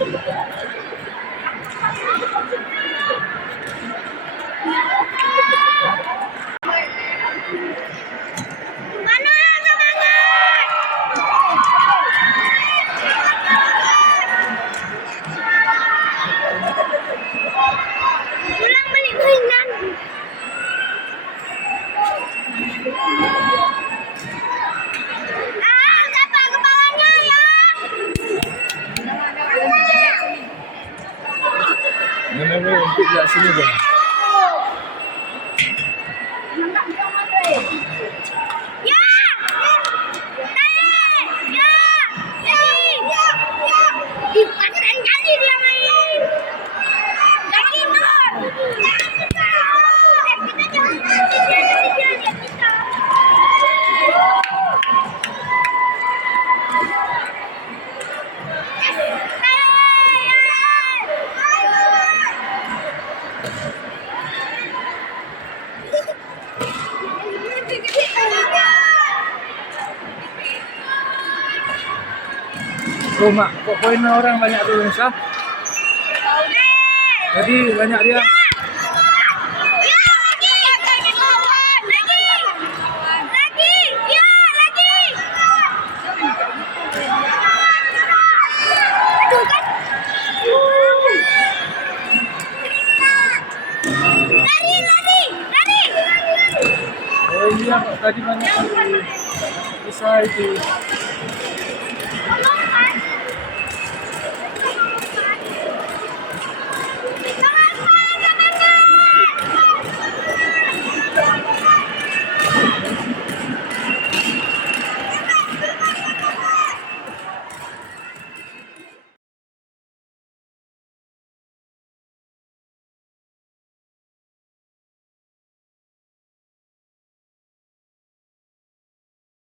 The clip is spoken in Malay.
Pulang balik mainan. Siapa kepalanya ya? Mana untuk belah sini dah. Ya! Ya! Dipaksain kali dia main. Lagi non. Kita jangan dia lihat kita. Oh mak, kok poin orang banyak tu Indonesia? Jadi banyak dia. Oh iya, tadi banyak besar itu.